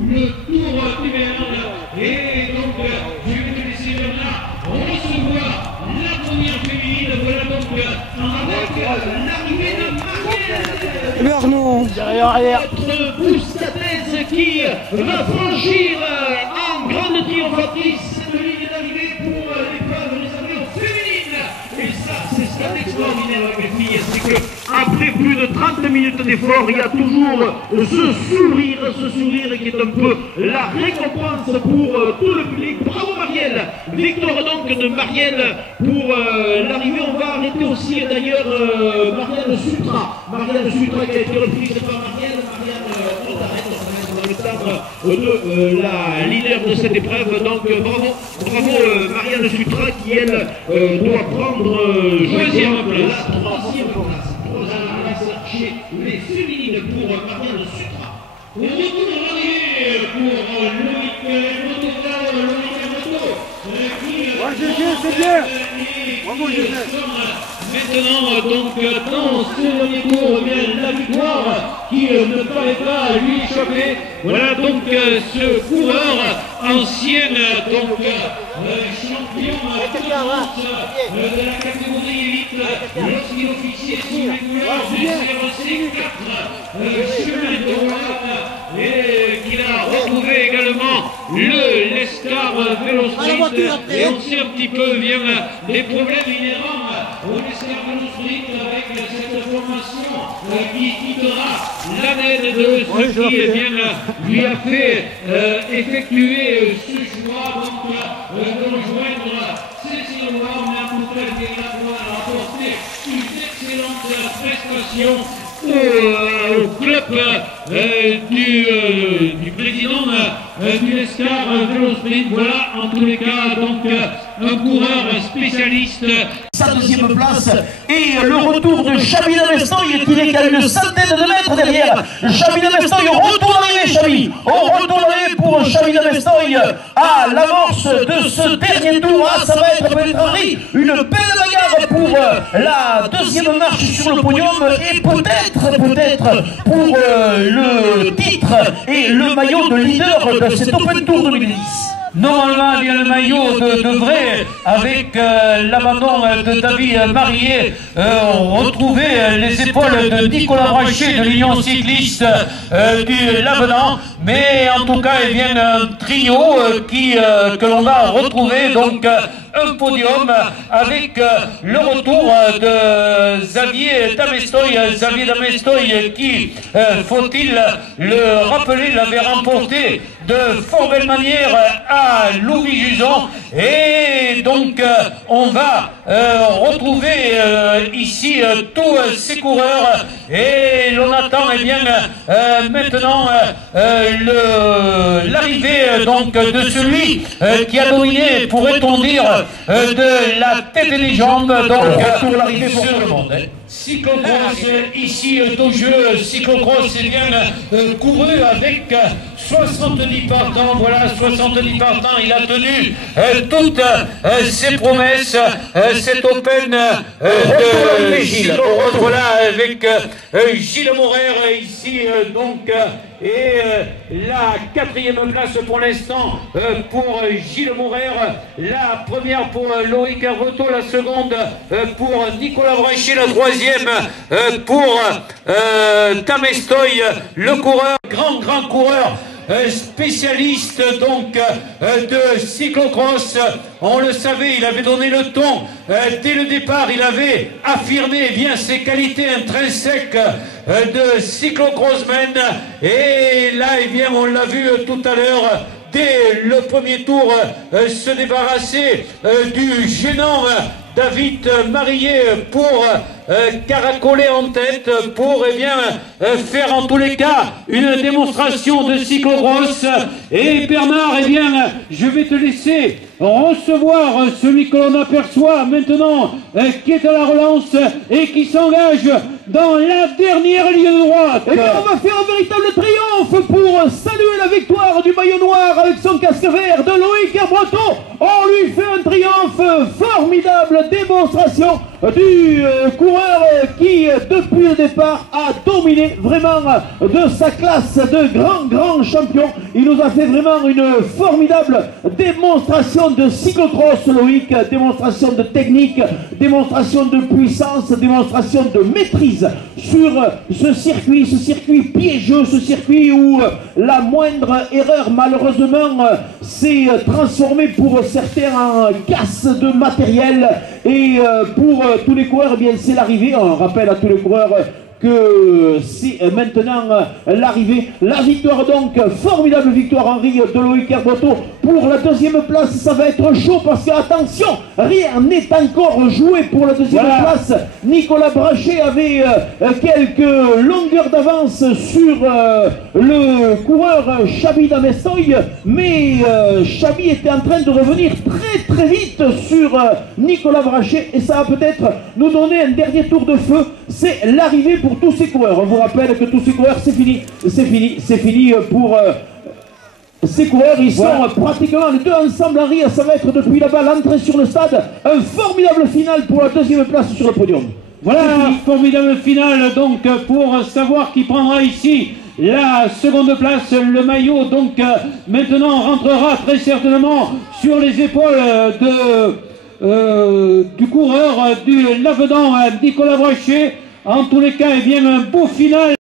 le tour du Béarn. Et donc, je vais te laisser Bernard recevoir la première féminine. Voilà donc avec l'arrivée de Marielle. Bernon. Derrière. Notre Boustatez qui va franchir en grande triomphatrice cette ligne d'arrivée pour l'épreuve des avions féminines. Et ça, c'est ce qui est extraordinaire avec les filles, c'est que après plus de 30 minutes d'effort, il y a toujours ce sourire qui est un peu la récompense pour tout le public. Bravo Marielle, victoire donc de Marielle pour l'arrivée. On va arrêter aussi d'ailleurs Marielle Sutra qui a été refusée par Marielle. On arrête, dans le cadre de la leader de cette épreuve. Donc bravo Marielle Sutra qui elle doit prendre la troisième place chez les féminines pour Marielle Sutra. On retourne en arrière pour Loïc Moto. C'est bien. Bravo, maintenant, donc, dans ce dernier tour, bien, la victoire qui ne fallait pas lui échapper. Voilà donc ce coureur ancien, donc champion de la catégorie élite, lorsqu'il officiait sous les couleurs du CRC 4 chemin de Rouen, et qu'il a retrouvé également le Lescar Vélo Street. Et on sait un petit peu bien les problèmes inhérents au Lescar Vélo Street avec cette formation qui quittera l'année de ce qui lui a fait effectuer ce choix donc, de rejoindre Cécile Loire, mais en tout cas qui a apporté une excellente prestation au club du président du Lescar Vélo Sprint. Voilà en tous les cas donc un coureur spécialiste. Sa deuxième place et le retour de Chabi Damestoy qui est qu'à une centaine de mètres derrière. Chabi Damestoy, on retourne l'arrivée Chabi. On retourne l'arrivée pour Chabi Damestoy à l'amorce de ce dernier tour. Ah, ça va être peut-être une belle bagarre pour la deuxième marche sur le podium et peut-être pour le titre et le maillot de leader de cet Open Tour 2010. Normalement, il y a le maillot de vrai avec l'abandon de David Marié. On retrouvait les épaules de Nicolas Brachet de l'Union cycliste du Lavenant. Mais en tout cas, il y a un trio que l'on va retrouver. Donc, un podium avec le retour de Xavier Damestoy. Xavier Damestoy qui, faut-il le rappeler, l'avait remporté de fort belle manière à Louis-Juson. Et donc on va retrouver ici tous ces coureurs et l'on attend bien maintenant l'arrivée donc de celui qui a dominé, pourrait-on dire, de la tête et les jambes, donc pour l'arrivée pour tout le monde. Cyclocross ici au jeu, cyclocross est bien couru avec 70 partants, voilà 70 partants, il a tenu toutes ses promesses, cet Open de cyclocross, voilà avec Gilles Morer ici donc et la quatrième place pour l'instant pour Gilles Morer, la première pour Loïc Hervetot, la seconde pour Nicolas Brachet, la troisième pour Damestoy, le coureur, grand coureur spécialiste donc de cyclocross. On le savait, il avait donné le ton dès le départ, il avait affirmé bien ses qualités intrinsèques de cyclocrossman. Et là, eh bien, on l'a vu tout à l'heure, dès le premier tour, se débarrasser du gênant David Marié pour caracoler en tête, pour eh bien, faire en tous les cas une démonstration de cyclocross. Et Bernard, eh bien, je vais te laisser recevoir celui que l'on aperçoit maintenant qui est à la relance et qui s'engage dans la dernière ligne droite. Et bien, on va faire un véritable triomphe pour saluer la victoire du maillot noir avec son casque vert de Loïc Hervetot. On lui fait un triomphe, formidable démonstration du coureur qui depuis le départ, a dominé vraiment de sa classe de grand champion. Il nous a fait vraiment une formidable démonstration de cyclocross, Loïc, démonstration de technique, démonstration de puissance, démonstration de maîtrise sur ce circuit piégeux, ce circuit où la moindre erreur malheureusement s'est transformée pour certains en casse de matériel, et pour tous les coureurs, eh bien c'est l'arrivée. On rappelle à tous les coureurs que c'est maintenant l'arrivée. La victoire donc, formidable victoire Henri de Loïc Herboto pour la deuxième place. Ça va être chaud parce que attention, rien n'est encore joué pour la deuxième place. Nicolas Brachet avait quelques longueurs d'avance sur le coureur Chabi d'Amestoy, mais Chabi était en train de revenir très vite sur Nicolas Brachet, et ça va peut-être nous donner un dernier tour de feu. C'est l'arrivée pour tous ces coureurs. On vous rappelle que tous ces coureurs, c'est fini pour ces coureurs. Ils sont pratiquement les deux ensemble, Henri. Ça va être depuis là-bas l'entrée sur le stade. Un formidable final pour la deuxième place sur le podium. Voilà, formidable finale donc pour savoir qui prendra ici la seconde place. Le maillot donc maintenant rentrera très certainement sur les épaules du coureur du Lavedan, Nicolas Brachet. En tous les cas, eh bien, un beau final.